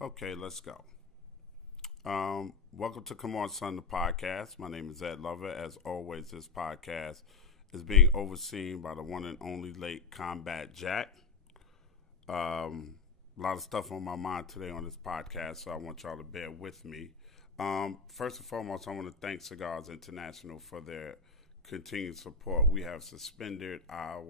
Okay, let's go. Welcome to Come On Son, the podcast. My name is Ed Lover. As always, this podcast is being overseen by the one and only late Combat Jack. A lot of stuff on my mind today on this podcast, so I want y'all to bear with me. First and foremost, I want to thank Cigars International for their continued support. We have suspended our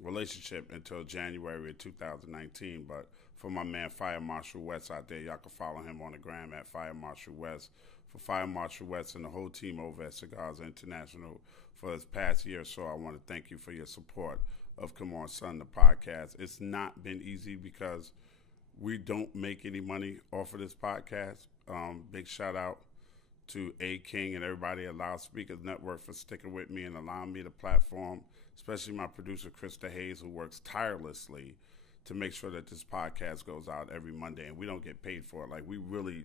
relationship until January of 2019. But for my man Fire Marshal West out there, y'all can follow him on the gram at Fire Marshal West. For Fire Marshal West and the whole team over at Cigars International for this past year or so, I want to thank you for your support of Come On Son, the podcast. It's not been easy because we don't make any money off of this podcast. Big shout out to A King and everybody at Loudspeakers Network for sticking with me and allowing me the platform, especially my producer, Krista Hayes, who works tirelessly to make sure that this podcast goes out every Monday, and we don't get paid for it. Like, we really,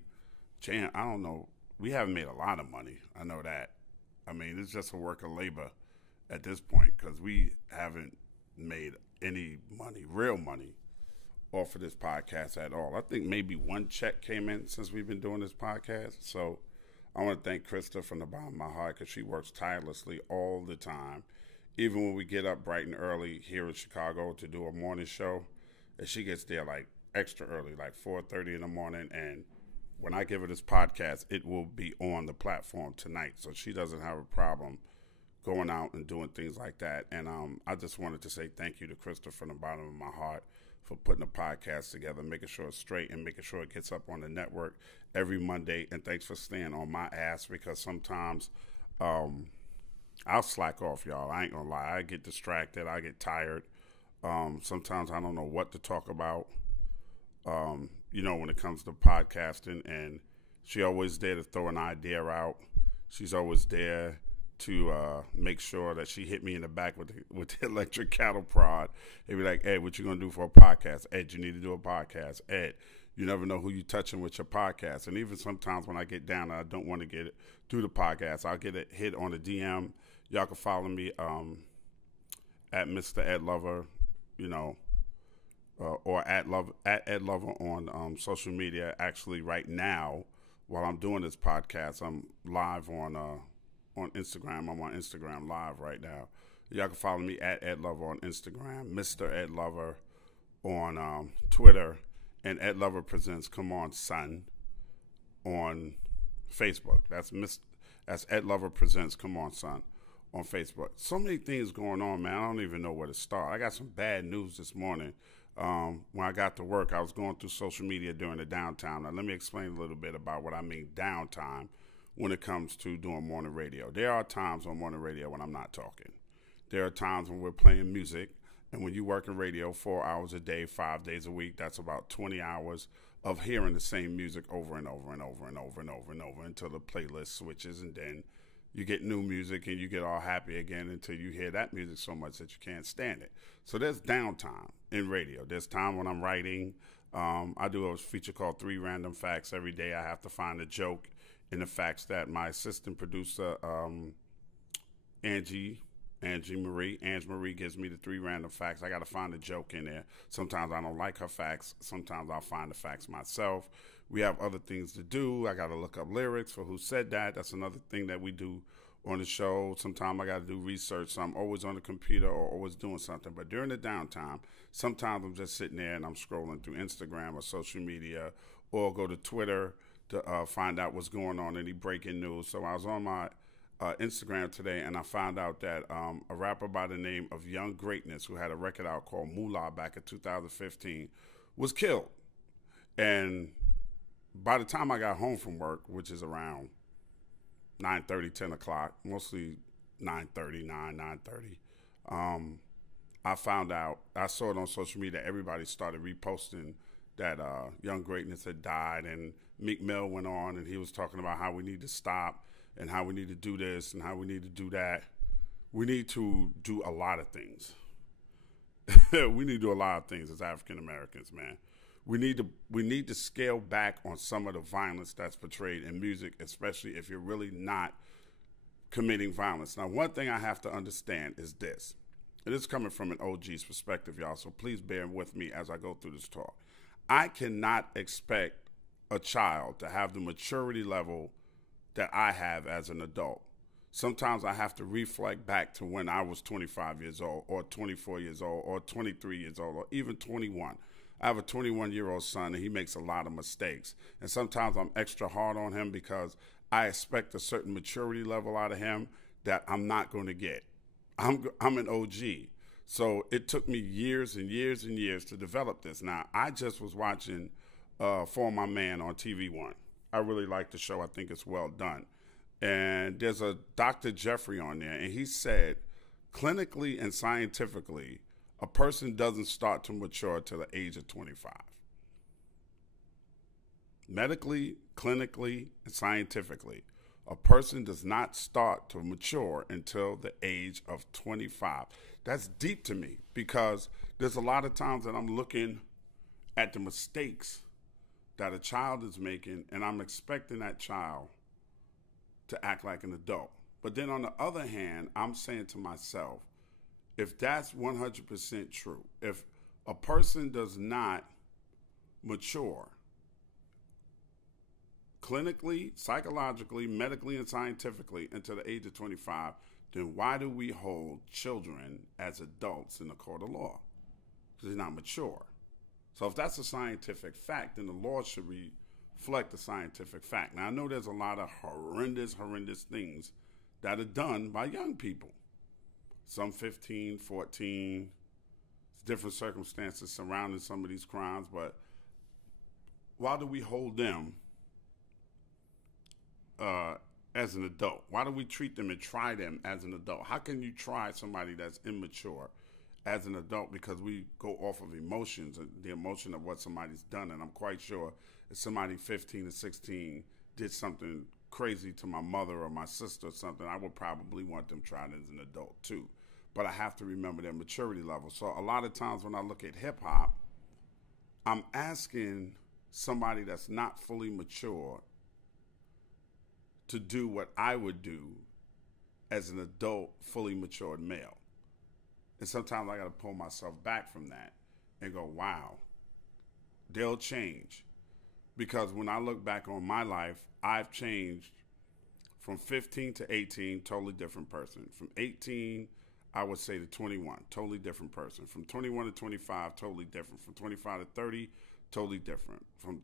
I don't know, we haven't made a lot of money. I know that. I mean, it's just a work of labor at this point because we haven't made any money, real money, off of this podcast at all. I think maybe one check came in since we've been doing this podcast. So I want to thank Krista from the bottom of my heart because she works tirelessly all the time. Even when we get up bright and early here in Chicago to do a morning show, and she gets there like extra early, like 4:30 in the morning. And when I give her this podcast, it will be on the platform tonight. So she doesn't have a problem going out and doing things like that. And I just wanted to say thank you to Krista from the bottom of my heart for putting the podcast together, making sure it's straight and making sure it gets up on the network every Monday. And thanks for staying on my ass because sometimes I'll slack off, y'all. I ain't gonna lie. I get distracted. I get tired. Sometimes I don't know what to talk about, when it comes to podcasting. And she always there to throw an idea out. She's always there to make sure that she hit me in the back with the electric cattle prod. They'd be like, Ed, what you going to do for a podcast? Ed, you need to do a podcast. Ed, you never know who you're touching with your podcast. And even sometimes when I get down and I don't want to do the podcast, I'll get a hit on the DM. Y'all can follow me at Mr. Ed Lover, or at Ed Lover on social media. Actually, right now, while I'm doing this podcast, I'm live on Instagram. I'm on Instagram live right now. Y'all can follow me at Ed Lover on Instagram, Mr. Ed Lover on Twitter, and Ed Lover Presents Come On Son on Facebook. That's Ed Lover Presents Come On Son on Facebook. So many things going on, man. I don't even know where to start. I got some bad news this morning. When I got to work, I was going through social media during the downtime. Now, let me explain a little bit about what I mean downtime when it comes to doing morning radio. There are times on morning radio when I'm not talking. There are times when we're playing music, and when you work in radio 4 hours a day, 5 days a week, that's about 20 hours of hearing the same music over and over and over and over and over and over until the playlist switches, and then you get new music and you get all happy again until you hear that music so much that you can't stand it. So there's downtime in radio. There's time when I'm writing. I do a feature called 3 Random Facts every day. I have to find a joke in the facts that my assistant producer, Ange Marie gives me the 3 random facts. I got to find a joke in there. Sometimes I don't like her facts. Sometimes I'll find the facts myself. We have other things to do. I got to look up lyrics for who said that. That's another thing that we do on the show. Sometimes I got to do research. So I'm always on the computer or always doing something. But during the downtime, sometimes I'm just sitting there and I'm scrolling through Instagram or social media or go to Twitter to find out what's going on, any breaking news. So I was on my Instagram today, and I found out that a rapper by the name of Young Greatness, who had a record out called Moolah back in 2015, was killed. And by the time I got home from work, which is around 9:30, 10 o'clock, mostly 9:30, I found out, I saw it on social media, everybody started reposting that Young Greatness had died, and Meek Mill went on, and he was talking about how we need to stop and how we need to do this and how we need to do that. We need to do a lot of things. We need to do a lot of things as African Americans, man. We need to scale back on some of the violence that's portrayed in music, especially if you're really not committing violence. Now, one thing I have to understand is this. and it's coming from an OG's perspective, y'all, so please bear with me as I go through this talk. I cannot expect a child to have the maturity level that I have as an adult. Sometimes I have to reflect back to when I was 25 years old or 24 years old or 23 years old or even 21. I have a 21-year-old son, and he makes a lot of mistakes. And sometimes I'm extra hard on him because I expect a certain maturity level out of him that I'm not going to get. I'm an OG. So it took me years and years and years to develop this. Now, I just was watching For My Man on TV One. I really like the show. I think it's well done. And there's a Dr. Jeffrey on there, and he said, clinically and scientifically, a person doesn't start to mature till the age of 25. Medically, clinically, and scientifically, a person does not start to mature until the age of 25. That's deep to me because there's a lot of times that I'm looking at the mistakes that a child is making, and I'm expecting that child to act like an adult. But then on the other hand, I'm saying to myself, if that's 100% true, if a person does not mature clinically, psychologically, medically, and scientifically until the age of 25, then why do we hold children as adults in the court of law? Because they're not mature. So if that's a scientific fact, then the law should reflect the scientific fact. Now, I know there's a lot of horrendous things that are done by young people. Some 15, 14, different circumstances surrounding some of these crimes, but why do we hold them as an adult? Why do we treat them and try them as an adult? How can you try somebody that's immature as an adult? Because we go off of emotions, the emotion of what somebody's done. And I'm quite sure if somebody 15 or 16 did something crazy to my mother or my sister or something, I would probably want them tried as an adult too. But I have to remember their maturity level. So a lot of times when I look at hip hop, I'm asking somebody that's not fully mature to do what I would do as an adult, fully matured male. And sometimes I got to pull myself back from that and go, wow, they'll change. Because when I look back on my life, I've changed from 15 to 18, totally different person. From 18, I would say to 21, totally different person. From 21 to 25, totally different. From 25 to 30, totally different. From,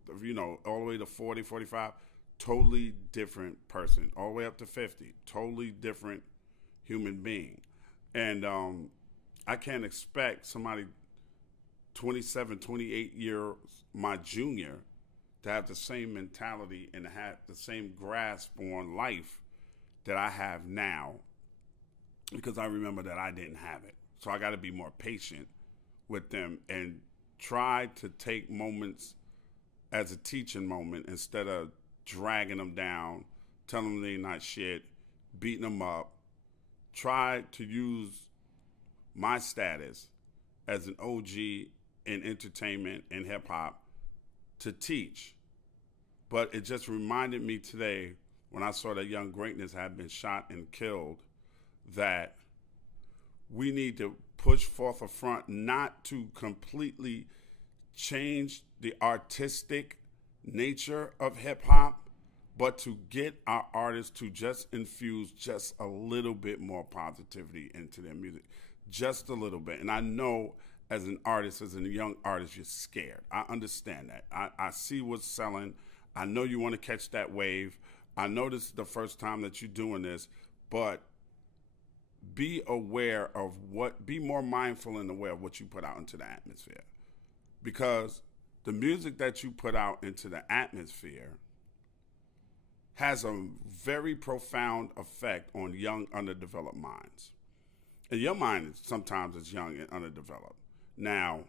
all the way to 40, 45, totally different person. All the way up to 50, totally different human being. And I can't expect somebody 27, 28 years, my junior, to have the same mentality and have the same grasp on life that I have now, because I remember that I didn't have it. So I got to be more patient with them and try to take moments as a teaching moment instead of dragging them down, telling them they're not shit, beating them up. Try to use my status as an OG in entertainment and hip hop to teach. But it just reminded me today when I saw that Young Greatness had been shot and killed that we need to push forth a front not to completely change the artistic nature of hip hop, but to get our artists to just infuse just a little bit more positivity into their music, just a little bit. And I know as an artist, as a young artist, you're scared. I understand that. I see what's selling. I know you want to catch that wave. I know this is the first time that you're doing this, but be aware of be more mindful and aware of what you put out into the atmosphere. Because the music that you put out into the atmosphere has a very profound effect on young, underdeveloped minds. And your mind sometimes is young and underdeveloped. Now,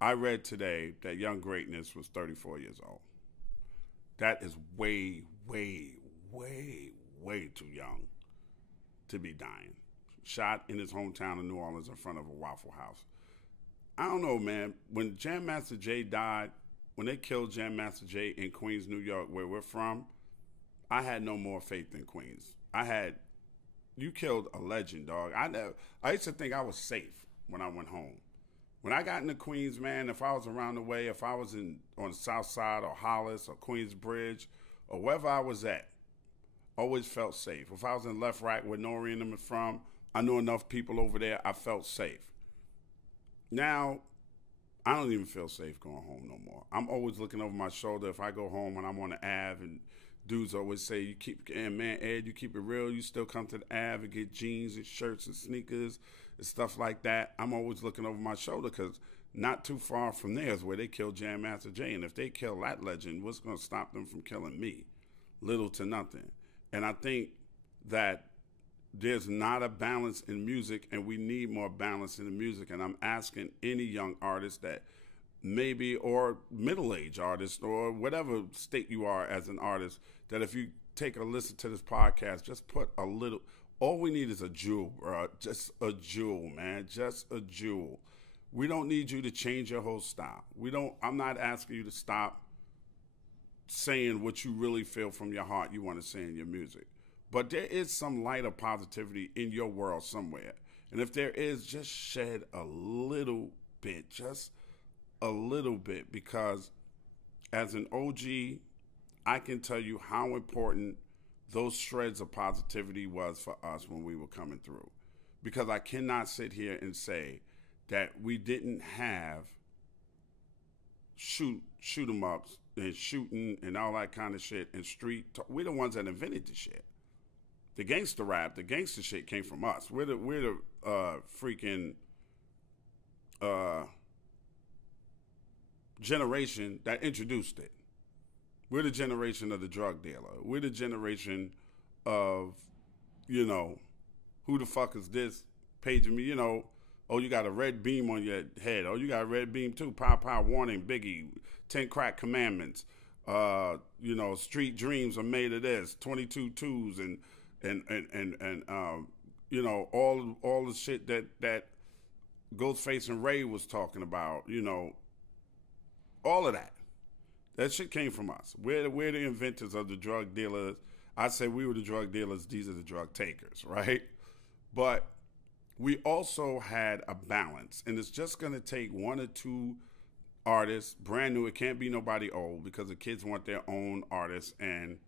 I read today that Young Greatness was 34 years old. That is way, way, way, way too young to be dying. Shot in his hometown of New Orleans in front of a Waffle House. I don't know, man. When Jam Master Jay died, when they killed Jam Master Jay in Queens, New York, where we're from, I had no more faith in Queens. I had you killed a legend, dog. I used to think I was safe when I went home. When I got into Queens, man, if I was around the way, if I was on the South Side or Hollis or Queensbridge or wherever I was at, always felt safe. If I was in Left Rack where Nori and them are from, I knew enough people over there, I felt safe. Now, I don't even feel safe going home no more. I'm always looking over my shoulder if I go home when I'm on the Ave, and dudes always say, man, Ed, you keep it real, you still come to the Ave and get jeans and shirts and sneakers and stuff like that. I'm always looking over my shoulder because not too far from there is where they killed Jam Master Jay. And if they kill that legend, what's going to stop them from killing me? Little to nothing. And I think that there's not a balance in music, and we need more balance in the music. And I'm asking any young artist that maybe, or middle-aged artist, or whatever state you are as an artist, that if you take a listen to this podcast, just put a little, all we need is a jewel, bro. Just a jewel, man. Just a jewel. We don't need you to change your whole style. I'm not asking you to stop saying what you really feel from your heart you want to say in your music. But there is some light of positivity in your world somewhere. And if there is, just shed a little bit, just a little bit, because as an OG, I can tell you how important those shreds of positivity was for us when we were coming through. Because I cannot sit here and say that we didn't have shoot 'em ups and shooting and all that kind of shit and street talk. We're the ones that invented the shit. The gangster rap, the gangster shit came from us. We're the freaking generation that introduced it. We're the generation of the drug dealer. We're the generation of, who the fuck is this paging me? Oh, you got a red beam on your head. Oh, you got a red beam too. Pow, pow, warning, Biggie, 10 crack commandments. Street dreams are made of this. 22 twos and all the shit that Ghostface and Ray was talking about. All of that. That shit came from us. We're the inventors of the drug dealers. I say we were the drug dealers. These are the drug takers, right? But we also had a balance, and it's just going to take one or two artists, brand new. It can't be nobody old, because the kids want their own artists, and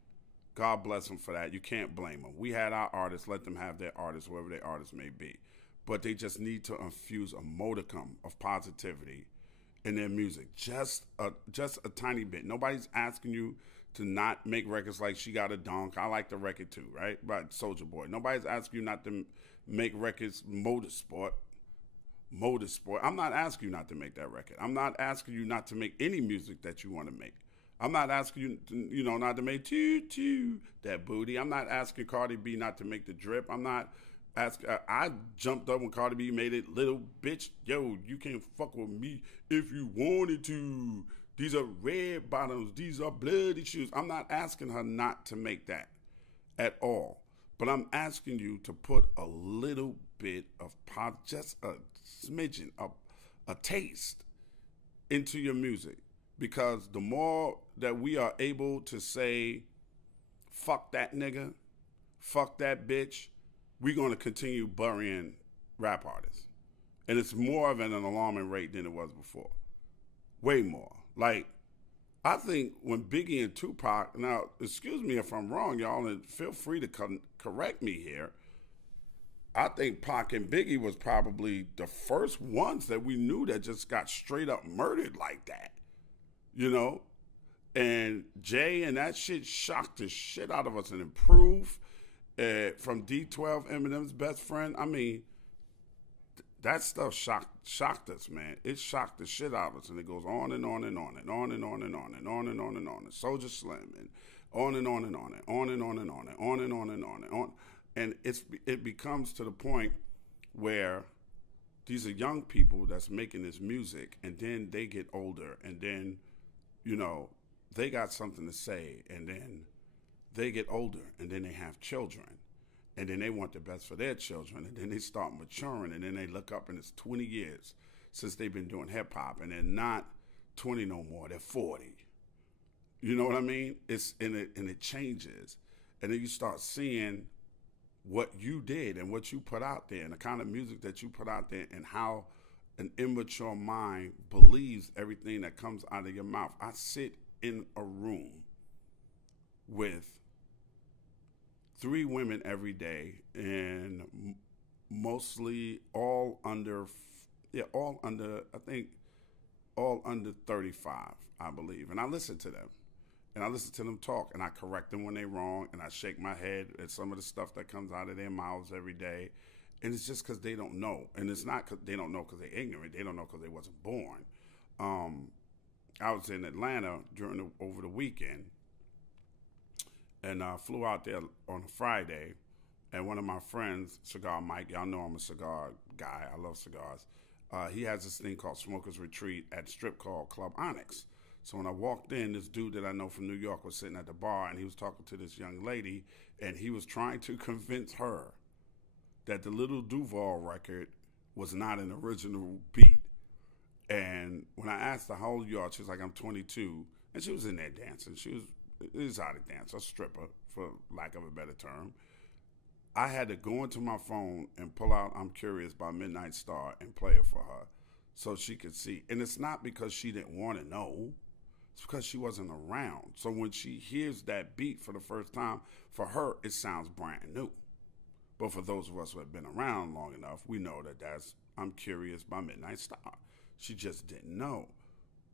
God bless them for that. You can't blame them. We had our artists. Let them have their artists, whoever their artists may be. But they just need to infuse a modicum of positivity in their music. Just a tiny bit. Nobody's asking you to not make records like She Got a Donk. I like the record too, right? By Soulja Boy. Nobody's asking you not to make records Motorsport. I'm not asking you not to make that record. I'm not asking you not to make any music that you want to make. I'm not asking you, not to make that booty. I'm not asking Cardi B not to make the drip. I'm not asking. I jumped up when Cardi B made it, little bitch. Yo, you can't fuck with me if you wanted to. These are red bottoms. These are bloody shoes. I'm not asking her not to make that at all. But I'm asking you to put a little bit of just a smidgen, a taste into your music. Because the more that we are able to say, fuck that nigga, fuck that bitch, we're going to continue burying rap artists. And it's more of an alarming rate than it was before. Way more. Like, I think when Biggie and Tupac, now, excuse me if I'm wrong, y'all, and feel free to correct me here. I think Pac and Biggie was probably the first ones that we knew that just got straight up murdered like that. And Jay and that shit shocked the shit out of us and improved from D12, Eminem's best friend. I mean, that stuff shocked us, man. It shocked the shit out of us, and it goes on and on and on and on and on and on and on and on and on. And Soulja Slim and on and on and on and on and on and on and on and on and on and on. And it becomes to the point where these are young people that's making this music, and then they get older, and then they got something to say, and then they get older, and then they have children, and then they want the best for their children, and then they start maturing, and then they look up, and it's 20 years since they've been doing hip-hop, and they're not 20 no more, they're 40. You know what I mean? And it changes, and then you start seeing what you did and what you put out there and the kind of music that you put out there and how an immature mind believes everything that comes out of your mouth. I sit in a room with 3 women every day, and mostly all under, I think, all under 35, I believe. And I listen to them. And I listen to them talk, and I correct them when they're wrong, and I shake my head at some of the stuff that comes out of their mouths every day. And it's just because they don't know. And it's not because they don't know because they're ignorant. They don't know because they wasn't born. I was in Atlanta over the weekend, and I flew out there on a Friday, and one of my friends, Cigar Mike, y'all know I'm a cigar guy. I love cigars. He has this thing called Smoker's Retreat at a strip called Club Onyx. So when I walked in, this dude that I know from New York was sitting at the bar, and he was talking to this young lady, and he was trying to convince her that the Little Duval record was not an original beat. And when I asked her, how old you are, she was like, I'm 22. And she was in there dancing. She was an exotic dancer, a stripper, for lack of a better term. I had to go into my phone and pull out I'm Curious by Midnight Star and play it for her so she could see. And it's not because she didn't want to know. It's because she wasn't around. So when she hears that beat for the first time, for her, it sounds brand new. But for those of us who have been around long enough, we know that that's I'm Curious by Midnight Star. She just didn't know.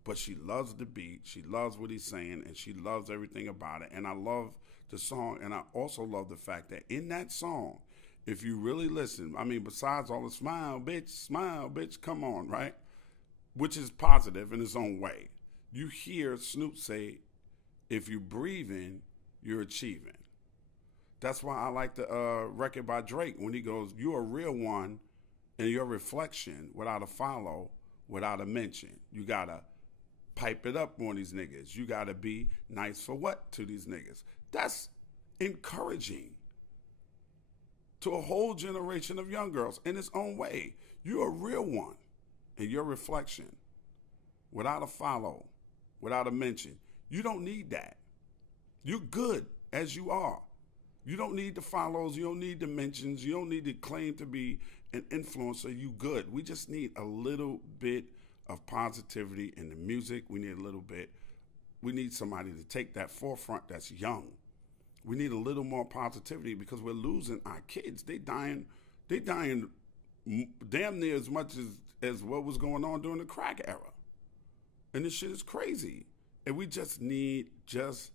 But she loves the beat, she loves what he's saying, and she loves everything about it. And I love the song, and I also love the fact that in that song, if you really listen, I mean, besides all the smile, bitch, come on, right? Which is positive in its own way. You hear Snoop say, if you're breathing, you're achieving. That's why I like the record by Drake when he goes, you're a real one in your reflection without a follow, without a mention. You got to pipe it up on these niggas. You got to be nice for what to these niggas? That's encouraging to a whole generation of young girls in its own way. You're a real one in your reflection without a follow, without a mention. You don't need that. You're good as you are. You don't need the follows. You don't need the mentions. You don't need to claim to be an influencer. You good. We just need a little bit of positivity in the music. We need a little bit. We need somebody to take that forefront that's young. We need a little more positivity because we're losing our kids. They dying damn near as much as what was going on during the crack era. And this shit is crazy. And we just need just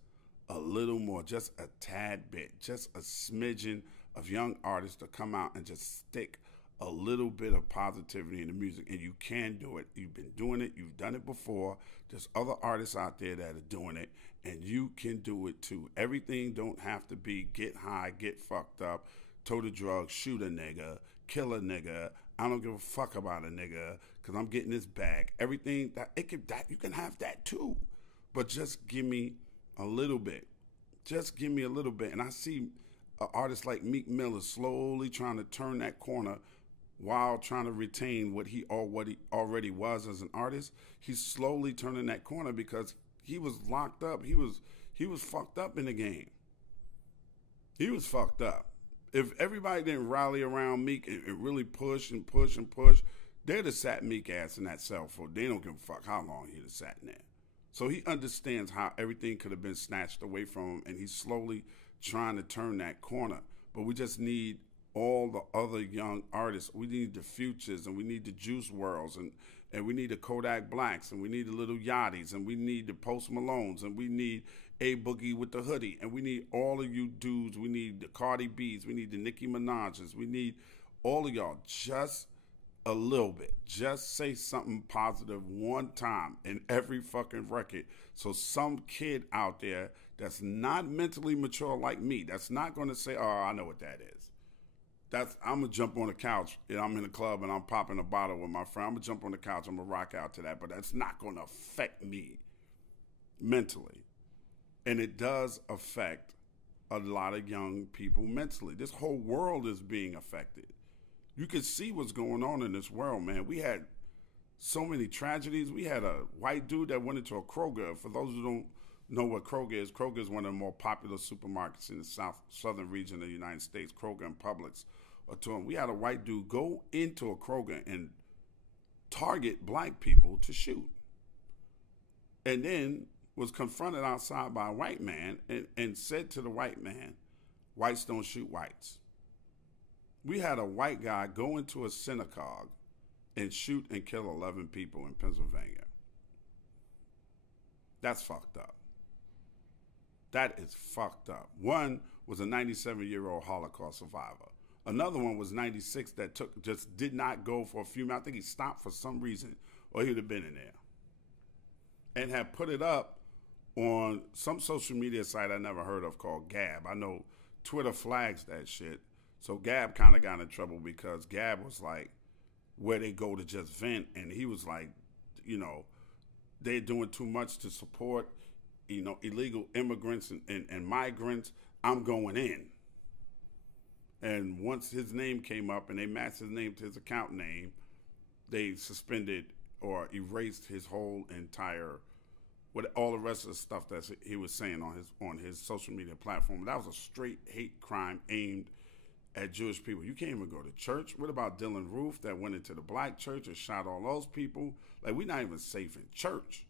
a little more, just a tad bit, just a smidgen of young artists to come out and just stick a little bit of positivity in the music. And you can do it. You've been doing it. You've done it before. There's other artists out there that are doing it, and you can do it too. Everything don't have to be get high, get fucked up, tote a drug, shoot a nigga, kill a nigga. I don't give a fuck about a nigga because I'm getting this bag. Everything you can have that too, but just give me a little bit. Just give me a little bit. And I see an artist like Meek Mill is slowly trying to turn that corner while trying to retain what he already was as an artist. He's slowly turning that corner because he was locked up. He was fucked up in the game. He was fucked up. If everybody didn't rally around Meek and really push and push and push, they'd have sat Meek ass in that cell for, they don't give a fuck how long he'd have sat in there. So he understands how everything could have been snatched away from him, and he's slowly trying to turn that corner. But we just need all the other young artists. We need the Futures, and we need the Juice WRLDs, and we need the Kodak Blacks, and we need the Little Yachty's, and we need the Post Malones, and we need A Boogie with the hoodie, and we need all of you dudes. We need the Cardi B's, we need the Nicki Minaj's, we need all of y'all. Just a little bit. Just say something positive one time in every fucking record. So some kid out there that's not mentally mature like me, that's not going to say, oh, I know what that is. I'm going to jump on the couch and I'm in a club and I'm popping a bottle with my friend. I'm going to jump on the couch. I'm going to rock out to that. But that's not going to affect me mentally. And it does affect a lot of young people mentally. This whole world is being affected. You can see what's going on in this world, man. We had so many tragedies. We had a white dude that went into a Kroger. For those who don't know what Kroger is, Kroger is one of the more popular supermarkets in the southern region of the United States. Kroger and Publix are two. We had a white dude go into a Kroger and target black people to shoot. And then was confronted outside by a white man and said to the white man, whites don't shoot whites. We had a white guy go into a synagogue and shoot and kill 11 people in Pennsylvania. That's fucked up. That is fucked up. One was a 97-year-old Holocaust survivor. Another one was 96 that just did not go for a few minutes. I think he stopped for some reason, or he would have been in there. And had put it up on some social media site I never heard of called Gab. I know Twitter flags that shit. So Gab kind of got in trouble because Gab was like where they go to just vent. And he was like, you know, they're doing too much to support, you know, illegal immigrants and migrants. I'm going in. And once his name came up and they matched his name to his account name, they suspended or erased his whole entire, with all the rest of the stuff that he was saying on his social media platform. That was a straight hate crime aimed at Jewish people. You can't even go to church. What about Dylan Roof that went into the black church and shot all those people? Like, we're not even safe in church.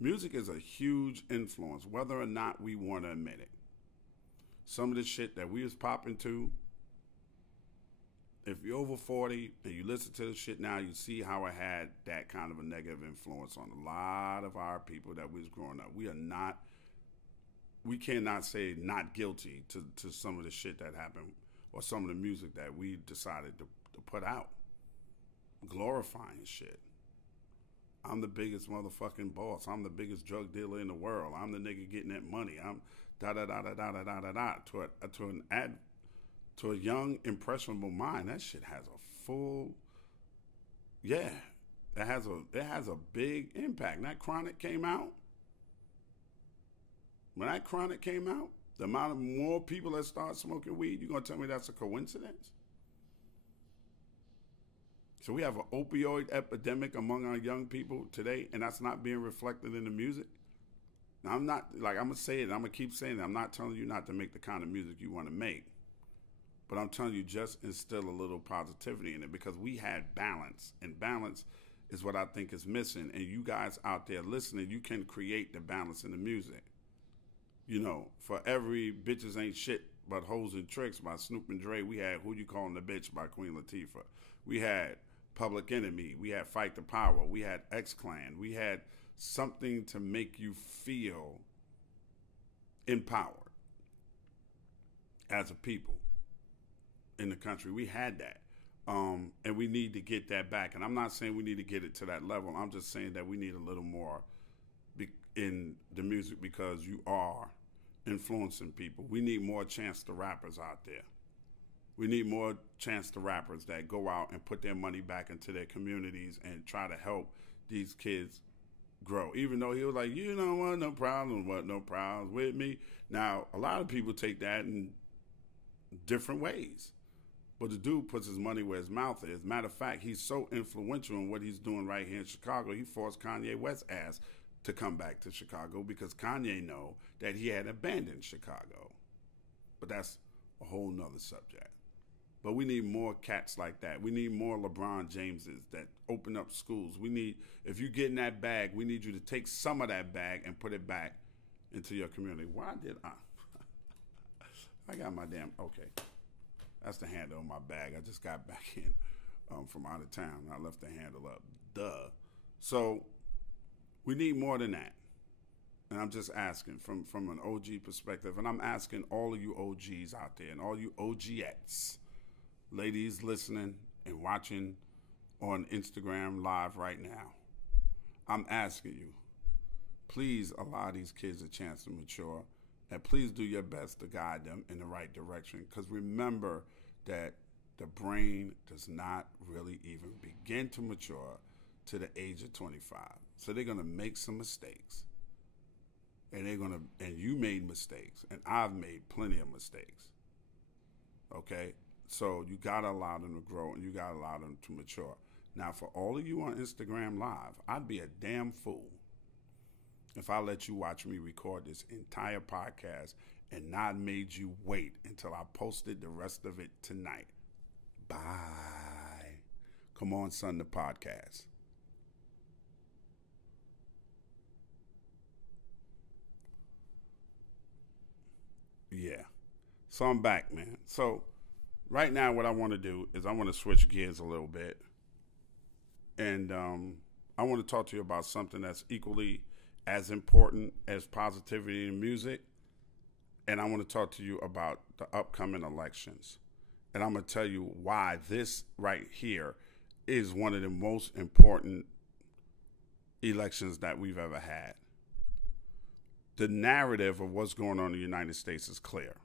Music is a huge influence, whether or not we want to admit it. Some of the shit that we was popping to, if you're over 40 and you listen to the shit now, you see how it had that kind of a negative influence on a lot of our people that we was growing up. We cannot say not guilty to some of the shit that happened or some of the music that we decided to put out. Glorifying shit. I'm the biggest motherfucking boss. I'm the biggest drug dealer in the world. I'm the nigga getting that money. I'm da-da-da-da-da-da-da-da. To a young, impressionable mind, that shit has a full, yeah, it has a big impact. And that Chronic came out. When that Chronic came out, the amount of more people that start smoking weed, you gonna tell me that's a coincidence? So we have an opioid epidemic among our young people today, and that's not being reflected in the music. Now, I'm gonna say it, I'm gonna keep saying it. I'm not telling you not to make the kind of music you want to make. But I'm telling you, just instill a little positivity in it, because we had balance, and balance is what I think is missing. And you guys out there listening, you can create the balance in the music. You know, for every Bitches Ain't Shit But Hoes and Tricks by Snoop and Dre, we had Who You Callin' the Bitch by Queen Latifah. We had Public Enemy. We had Fight the Power. We had X-Clan. We had something to make you feel empowered as a people in the country. We had that. And we need to get that back. And I'm not saying we need to get it to that level. I'm just saying that we need a little more in the music, because you are influencing people. We need more Chance the Rappers out there. We need more Chance the Rappers that go out and put their money back into their communities and try to help these kids grow. Even though he was like, you don't want no problems with me. Now, a lot of people take that in different ways. But the dude puts his money where his mouth is. Matter of fact, he's so influential in what he's doing right here in Chicago, he forced Kanye West's ass to come back to Chicago, because Kanye know that he had abandoned Chicago. But that's a whole nother subject. But we need more cats like that. We need more LeBron Jameses that open up schools. We need, if you get in that bag, we need you to take some of that bag and put it back into your community. Why did I got my damn, okay. That's the handle on my bag. I just got back in from out of town. I left the handle up. Duh. So we need more than that. And I'm just asking from an OG perspective, and I'm asking all of you OGs out there and all you OGettes, ladies listening and watching on Instagram Live right now, I'm asking you, please allow these kids a chance to mature, and please do your best to guide them in the right direction. Because remember that the brain does not really even begin to mature to the age of 25. So they're going to make some mistakes. And you made mistakes. And I've made plenty of mistakes. Okay? So you got to allow them to grow, and you got to allow them to mature. Now, for all of you on Instagram Live, I'd be a damn fool if I let you watch me record this entire podcast and not made you wait until I posted the rest of it tonight. Bye. Come on, son, the podcast. Yeah. So I'm back, man. So right now what I want to do is I want to switch gears a little bit. And I want to talk to you about something that's equally as important as positivity in music. And I want to talk to you about the upcoming elections. And I'm going to tell you why this right here is one of the most important elections that we've ever had. The narrative of what's going on in the United States is clear.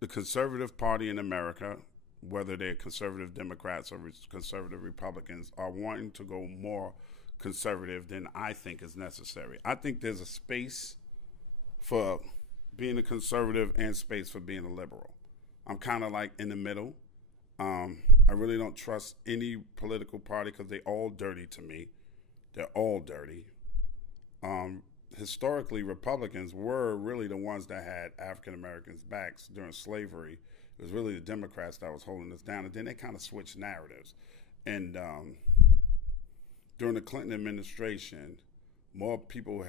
The conservative party in America, whether they're conservative Democrats or conservative Republicans, are wanting to go more conservative than I think is necessary. I think there's a space for being a conservative and space for being a liberal. I'm kind of like in the middle. I really don't trust any political party because they're all dirty to me. They're all dirty. Historically, Republicans were really the ones that had African Americans' backs during slavery. It was really the Democrats that was holding us down, and then they kind of switched narratives. And during the Clinton administration, more people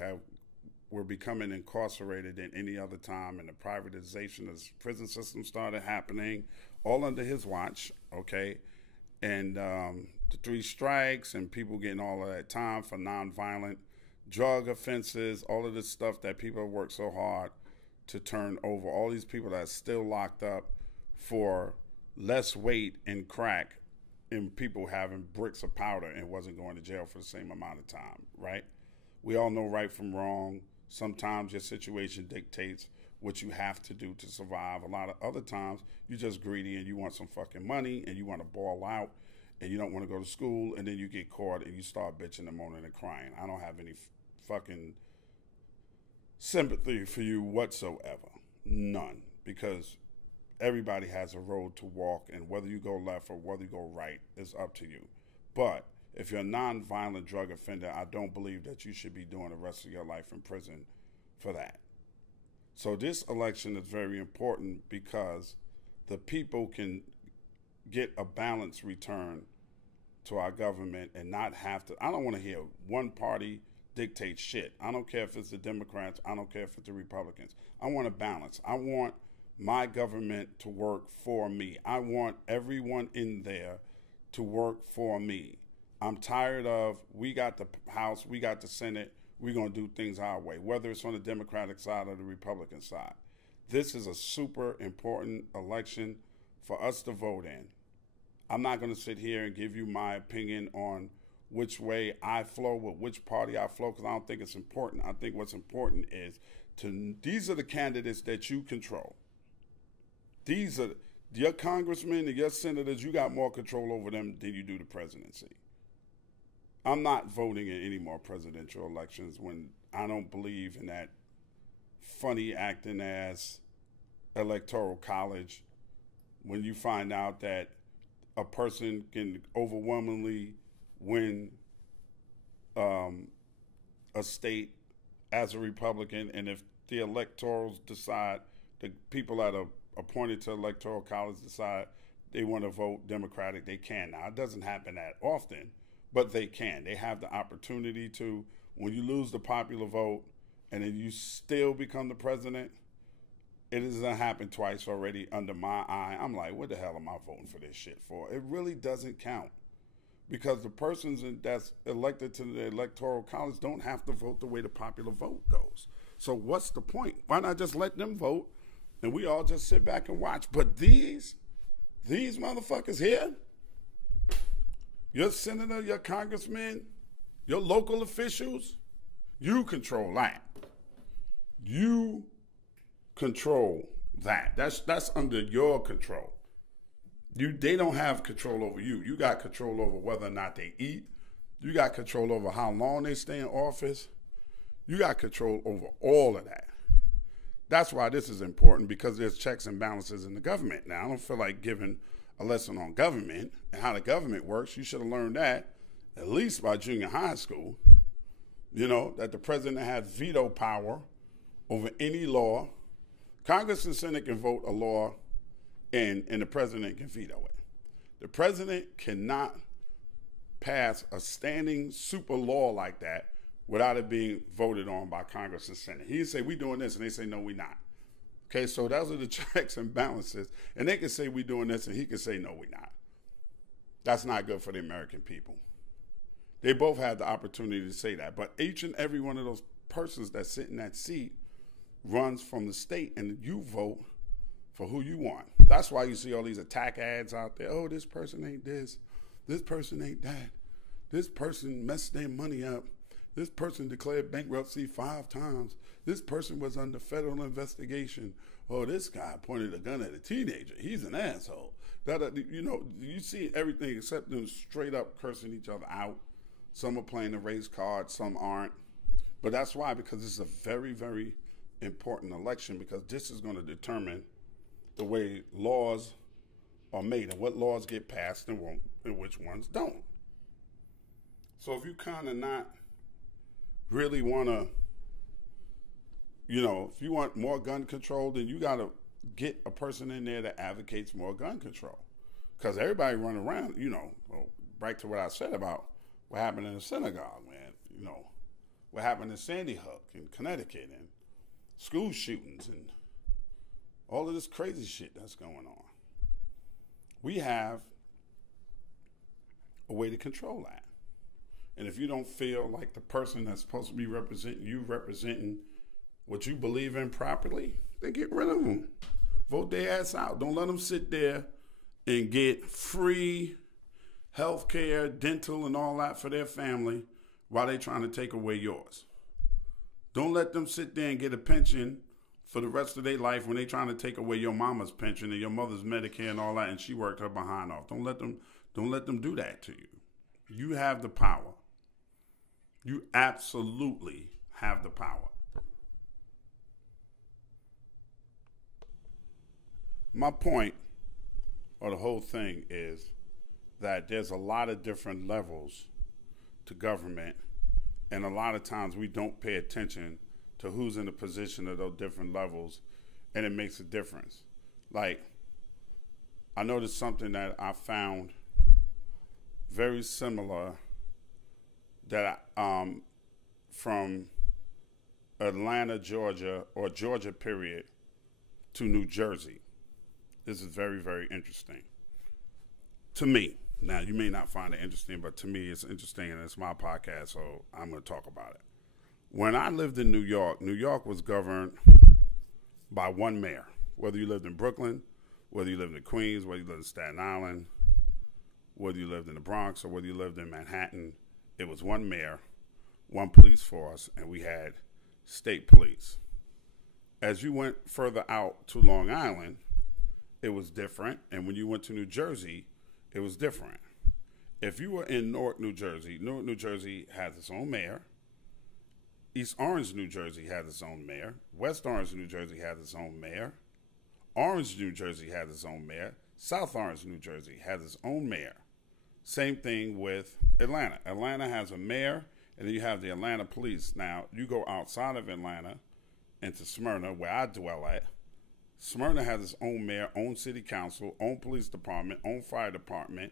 were becoming incarcerated than any other time, and the privatization of the prison system started happening, all under his watch, okay? And the 3 strikes and people getting all of that time for nonviolent drug offenses, all of this stuff that people have worked so hard to turn over, all these people that are still locked up for less weight in crack and people having bricks of powder and wasn't going to jail for the same amount of time, right? We all know right from wrong. Sometimes your situation dictates what you have to do to survive. A lot of other times, you're just greedy and you want some fucking money and you want to ball out and you don't want to go to school, and then you get caught and you start bitching and moaning and crying. I don't have any fucking sympathy for you whatsoever. None. Because everybody has a road to walk, and whether you go left or whether you go right is up to you. But if you're a non-violent drug offender, I don't believe that you should be doing the rest of your life in prison for that. So this election is very important because the people can get a balanced return to our government and not have to. I don't want to hear one party dictate shit. I don't care if it's the Democrats. I don't care if it's the Republicans. I want a balance. I want my government to work for me. I want everyone in there to work for me. I'm tired of, we got the House, we got the Senate, we're going to do things our way, whether it's on the Democratic side or the Republican side. This is a super important election for us to vote in. I'm not going to sit here and give you my opinion on which way I flow, with which party I flow, because I don't think it's important. I think what's important is these are the candidates that you control. These are your congressmen and your senators. You got more control over them than you do the presidency. I'm not voting in any more presidential elections when I don't believe in that funny acting ass electoral college. When you find out that a person can overwhelmingly win a state as a Republican, and if the electorals decide, the people that are appointed to electoral college decide they want to vote Democratic, they can. Now, it doesn't happen that often, but they can. They have the opportunity to. When you lose the popular vote and then you still become the president, it hasn't happened twice already under my eye. I'm like, what the hell am I voting for this shit for? It really doesn't count. Because the persons that's elected to the electoral college don't have to vote the way the popular vote goes. So what's the point? Why not just let them vote and we all just sit back and watch? But these motherfuckers here, your senator, your congressman, your local officials, you control that. You control that. That's under your control. They don't have control over you. You got control over whether or not they eat. You got control over how long they stay in office. You got control over all of that. That's why this is important, because there's checks and balances in the government. Now, I don't feel like giving a lesson on government and how the government works. You should have learned that at least by junior high school. that the president has veto power over any law. Congress and Senate can vote a law and the president can veto it. The president cannot pass a standing super law like that without it being voted on by Congress and Senate. He can say, we doing this, and they say, no, we not. Okay, so those are the checks and balances. And they can say, we doing this, and he can say, no, we not. That's not good for the American people. They both have the opportunity to say that. But each and every one of those persons that sit in that seat runs from the state, and you vote for who you want. That's why you see all these attack ads out there. Oh, this person ain't this. This person ain't that. This person messed their money up. This person declared bankruptcy 5 times. This person was under federal investigation. Oh, this guy pointed a gun at a teenager. He's an asshole. You see everything except them straight up cursing each other out. Some are playing the race card, some aren't. But that's why, because this is a very, very important election, because this is going to determine the way laws are made and what laws get passed and which ones don't. So if you kind of not really want to, if you want more gun control, then you got to get a person in there that advocates more gun control. Because everybody running around, back to what I said about what happened in the synagogue, man. What happened in Sandy Hook in Connecticut and school shootings and all of this crazy shit that's going on. We have a way to control that. And if you don't feel like the person that's supposed to be representing what you believe in properly, then get rid of them. Vote their ass out. Don't let them sit there and get free health care, dental, and all that for their family while they're trying to take away yours. Don't let them sit there and get a pension for the rest of their life when they're trying to take away your mama's pension and your mother's Medicare and all that, and she worked her behind off. Don't let them do that to you. You have the power. You absolutely have the power. My point of the whole thing is that there's a lot of different levels to government, and a lot of times we don't pay attention to who's in the position of those different levels, and it makes a difference. Like, I noticed something that I found very similar that from Atlanta, Georgia, or Georgia period, to New Jersey. This is very, very interesting to me. Now, you may not find it interesting, but to me it's interesting, and it's my podcast, so I'm going to talk about it. When I lived in New York, New York was governed by one mayor. Whether you lived in Brooklyn, whether you lived in Queens, whether you lived in Staten Island, whether you lived in the Bronx, or whether you lived in Manhattan, it was one mayor, one police force, and we had state police. As you went further out to Long Island, it was different, and when you went to New Jersey, it was different. If you were in Newark, New Jersey has its own mayor. East Orange, New Jersey has its own mayor. West Orange, New Jersey has its own mayor. Orange, New Jersey has its own mayor. South Orange, New Jersey has its own mayor. Same thing with Atlanta. Atlanta has a mayor, and then you have the Atlanta police. Now, you go outside of Atlanta into Smyrna, where I dwell at. Smyrna has its own mayor, own city council, own police department, own fire department,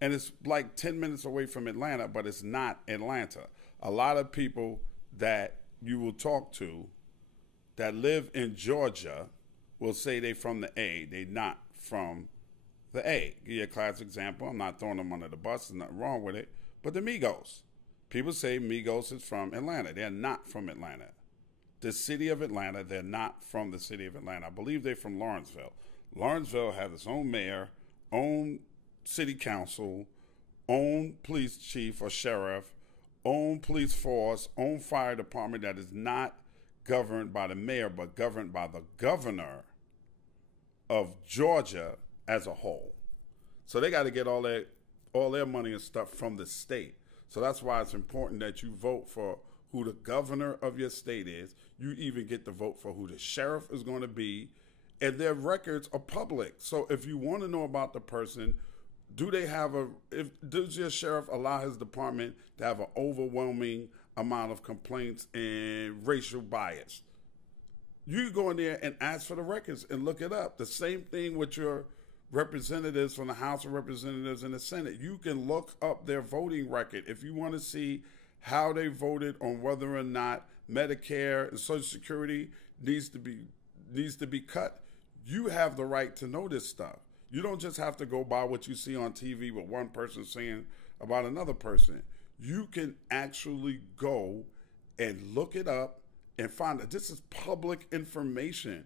and it's like 10 minutes away from Atlanta, but it's not Atlanta. A lot of people that you will talk to that live in Georgia will say they're from the A. They're not from the A. Give you a classic example. I'm not throwing them under the bus. There's nothing wrong with it. But the Migos. People say Migos is from Atlanta. They're not from Atlanta. The city of Atlanta, they're not from the city of Atlanta. I believe they're from Lawrenceville. Lawrenceville has its own mayor, own city council, own police chief or sheriff, own police force, own fire department that is not governed by the mayor, but governed by the governor of Georgia as a whole. So they got to get all their money and stuff from the state. So that's why it's important that you vote for who the governor of your state is. You even get to vote for who the sheriff is going to be, and their records are public. So if you want to know about the person, does your sheriff allow his department to have an overwhelming amount of complaints and racial bias. You go in there and ask for the records and look it up. The same thing with your representatives from the House of Representatives and the Senate. You can look up their voting record if you want to see how they voted on whether or not Medicare and Social Security needs to be cut. You have the right to know this stuff. You don't just have to go by what you see on TV with one person saying about another person. You can actually go and look it up and find that this is public information.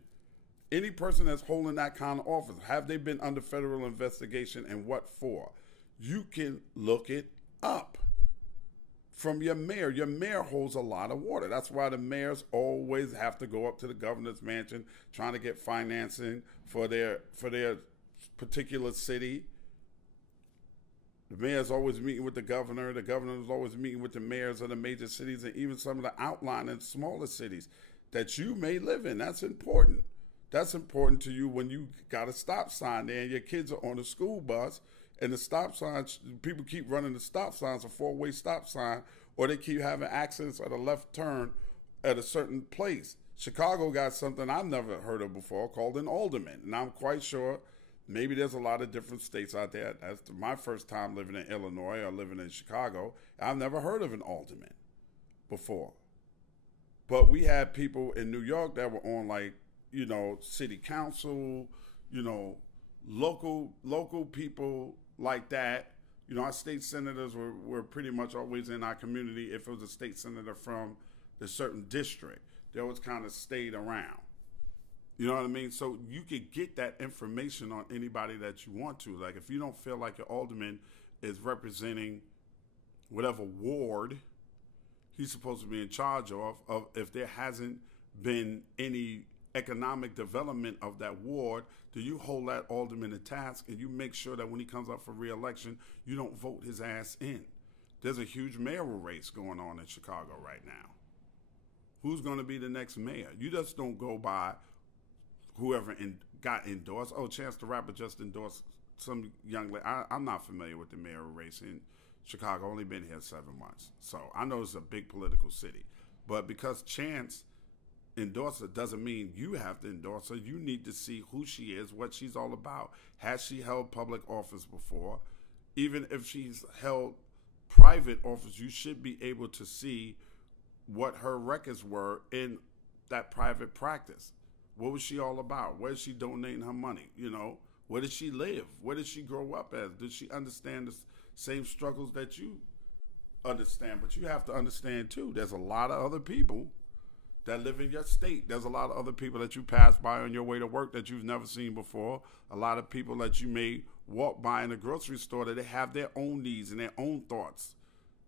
Any person that's holding that kind of office, have they been under federal investigation and what for? You can look it up from your mayor. Your mayor holds a lot of water. That's why the mayors always have to go up to the governor's mansion trying to get financing for their particular city. The mayor's always meeting with the governor. The governor is always meeting with the mayors of the major cities and even some of the outlying and smaller cities that you may live in. That's important. That's important to you when you got a stop sign there and your kids are on a school bus and the stop signs, people keep running the stop signs, a four-way stop sign, or they keep having accidents at a left turn at a certain place. Chicago got something I've never heard of before called an alderman, and I'm quite sure maybe there's a lot of different states out there. That's my first time living in Illinois or living in Chicago. I've never heard of an alderman before. But we had people in New York that were on city council, local people like that. Our state senators were pretty much always in our community. If it was a state senator from a certain district, they always kind of stayed around. You know what I mean? So you could get that information on anybody that you want to. Like if you don't feel like your alderman is representing whatever ward he's supposed to be in charge of if there hasn't been any economic development of that ward, do you hold that alderman to task and you make sure that when he comes up for re-election, you don't vote his ass in? There's a huge mayoral race going on in Chicago right now. Who's going to be the next mayor? You just don't go by whoever got endorsed. Oh, Chance the Rapper just endorsed some young lady. I'm not familiar with the mayoral race in Chicago. I've only been here 7 months. So I know it's a big political city. But because Chance endorse her doesn't mean you have to endorse her. You need to see who she is, what she's all about. Has she held public office before? Even if she's held private office, you should be able to see what her records were in that private practice. What was she all about? Where is she donating her money? Where did she live? Where did she grow up as? Did she understand the same struggles that you understand? But you have to understand, too, there's a lot of other people that live in your state. There's a lot of other people that you pass by on your way to work that you've never seen before. A lot of people that you may walk by in a grocery store that they have their own needs and their own thoughts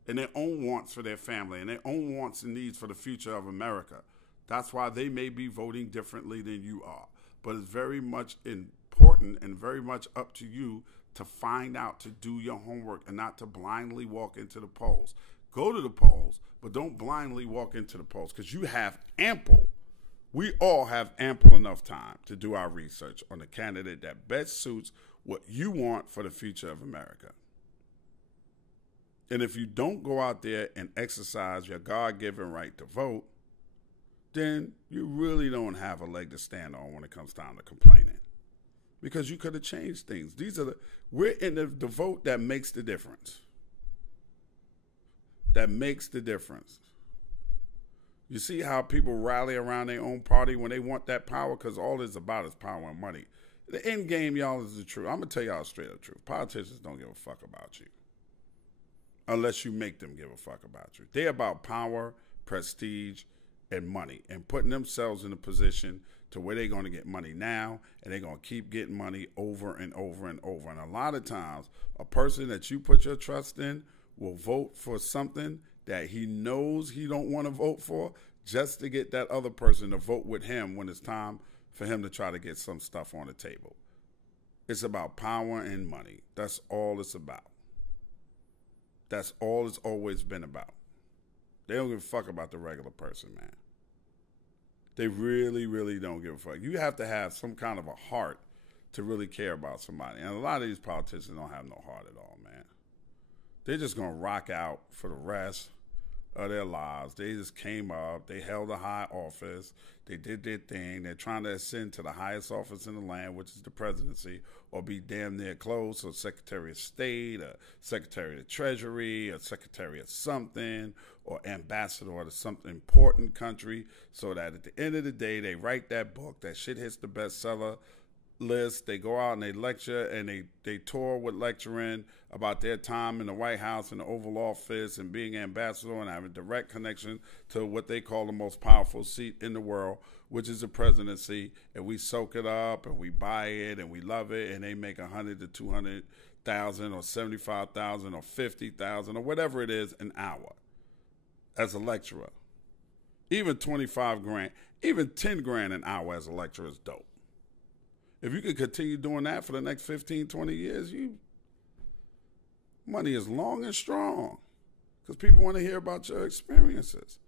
and their own wants for their family and their own wants and needs for the future of America. That's why they may be voting differently than you are. But it's very much important and very much up to you to find out, to do your homework and not to blindly walk into the polls. Go to the polls, but don't blindly walk into the polls because we all have ample enough time to do our research on the candidate that best suits what you want for the future of America. And if you don't go out there and exercise your God-given right to vote, then you really don't have a leg to stand on when it comes down to complaining. Because you could have changed things. We're in the vote that makes the difference. That makes the difference. You see how people rally around their own party when they want that power? Because all it's about is power and money. The end game, y'all, is the truth. I'm going to tell y'all straight up truth. Politicians don't give a fuck about you. Unless you make them give a fuck about you. They're about power, prestige, and money. And putting themselves in a position to where they're going to get money now. And they're going to keep getting money over and over and over. And a lot of times, a person that you put your trust in will vote for something that he knows he don't want to vote for just to get that other person to vote with him when it's time for him to try to get some stuff on the table. It's about power and money. That's all it's about. That's all it's always been about. They don't give a fuck about the regular person, man. They really, really don't give a fuck. You have to have some kind of a heart to really care about somebody. And a lot of these politicians don't have no heart at all, man. They're just going to rock out for the rest of their lives. They just came up. They held a high office. They did their thing. They're trying to ascend to the highest office in the land, which is the presidency, or be damn near close, or Secretary of State, or Secretary of Treasury, or Secretary of something, or ambassador to some important country, so that at the end of the day, they write that book. That shit hits the bestseller list. They go out and they lecture, and they tour with lecturing about their time in the White House and the Oval Office and being ambassador and having direct connection to what they call the most powerful seat in the world, which is the presidency. And we soak it up and we buy it and we love it, and they make 100 to 200,000 or 75,000 or 50,000 or whatever it is an hour as a lecturer. Even 25 grand, even 10 grand an hour as a lecturer is dope. If you could continue doing that for the next 15, 20 years, money is long and strong, because people want to hear about your experiences.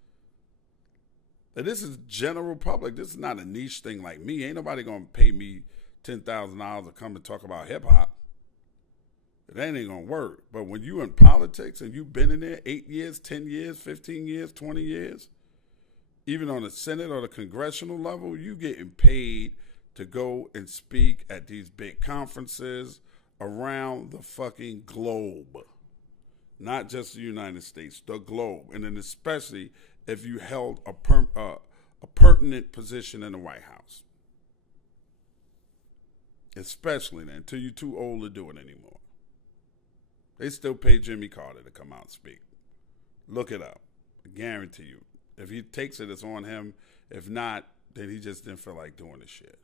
And this is general public. This is not a niche thing like me. Ain't nobody going to pay me $10,000 to come and talk about hip-hop. That ain't going to work. But when you in politics and you've been in there 8 years, 10 years, 15 years, 20 years, even on the Senate or the congressional level, you getting paid to go and speak at these big conferences around the fucking globe. Not just the United States, the globe. And then especially if you held a pertinent position in the White House. Especially then, until you're too old to do it anymore. They still pay Jimmy Carter to come out and speak. Look it up. I guarantee you. If he takes it, it's on him. If not, then he just didn't feel like doing the shit.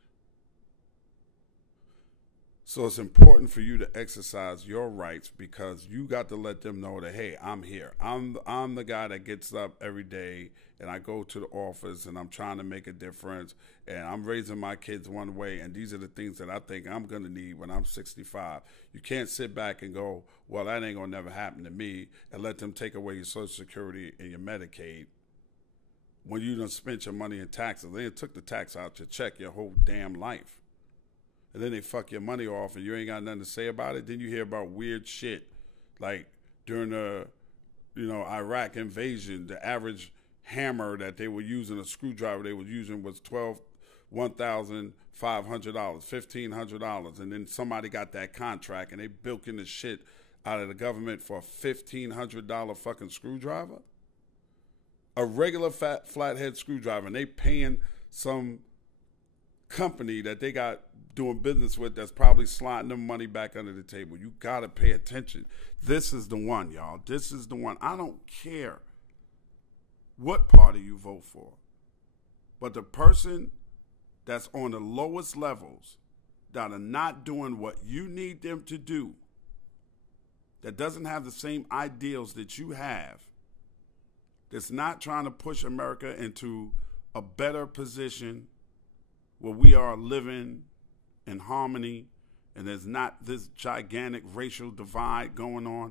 So it's important for you to exercise your rights, because you got to let them know that, hey, I'm here. I'm the guy that gets up every day and I go to the office and I'm trying to make a difference, and I'm raising my kids one way, and these are the things that I think I'm going to need when I'm 65. You can't sit back and go, well, that ain't going to never happen to me, and let them take away your Social Security and your Medicaid when you done spent your money in taxes. They took the tax out your check your whole damn life. And then they fuck your money off and you ain't got nothing to say about it. Then you hear about weird shit. Like during the, Iraq invasion, the average hammer that they were using, a screwdriver they were using, was $1,500, $1,500. And then somebody got that contract and they bilking the shit out of the government for a $1,500 fucking screwdriver. A regular flathead screwdriver. And they paying some company that they got doing business with that's probably sliding them money back under the table. You got to pay attention. This is the one, y'all. This is the one. I don't care what party you vote for, but the person that's on the lowest levels that are not doing what you need them to do, that doesn't have the same ideals that you have, that's not trying to push America into a better position where we are living in harmony and there's not this gigantic racial divide going on,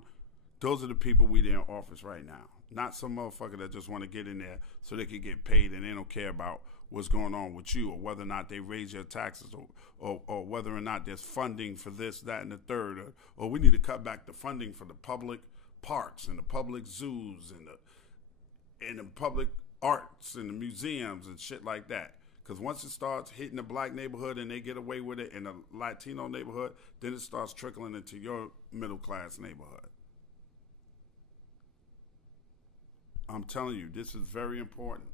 those are the people we in office right now. Not some motherfucker that just want to get in there so they can get paid and they don't care about what's going on with you, or whether or not they raise your taxes, or whether or not there's funding for this, that, and the third, or we need to cut back the funding for the public parks and the public zoos and the public arts and the museums and shit like that. Because once it starts hitting the black neighborhood and they get away with it in the Latino neighborhood, then it starts trickling into your middle-class neighborhood. I'm telling you, this is very important.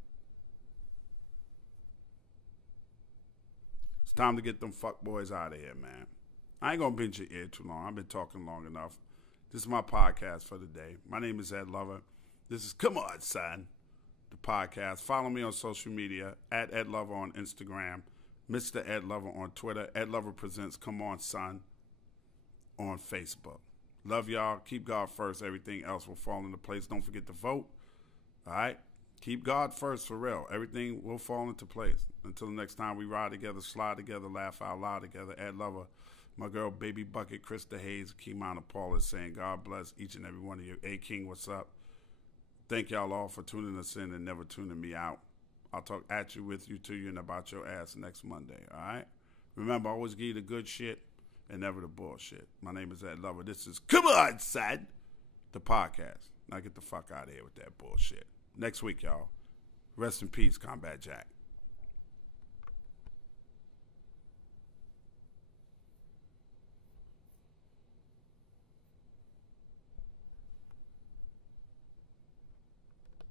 It's time to get them fuckboys out of here, man. I ain't going to bend your ear too long. I've been talking long enough. This is my podcast for the day. My name is Ed Lover. This is Come On, Son, the podcast. Follow me on social media, at Ed Lover on Instagram, Mr. Ed Lover on Twitter, Ed Lover Presents Come On, Son on Facebook. Love y'all. Keep God first. Everything else will fall into place. Don't forget to vote. All right? Keep God first, for real. Everything will fall into place. Until the next time we ride together, slide together, laugh out loud together. Ed Lover, my girl, Baby Bucket, Krista Hayes, Keymana Paul is saying God bless each and every one of you. A King, what's up? Thank y'all all for tuning us in and never tuning me out. I'll talk at you, with you, to you, and about your ass next Monday, all right? Remember, I always give you the good shit and never the bullshit. My name is Ed Lover. This is Come On, Son, the podcast. Now get the fuck out of here with that bullshit. Next week, y'all. Rest in peace, Combat Jack.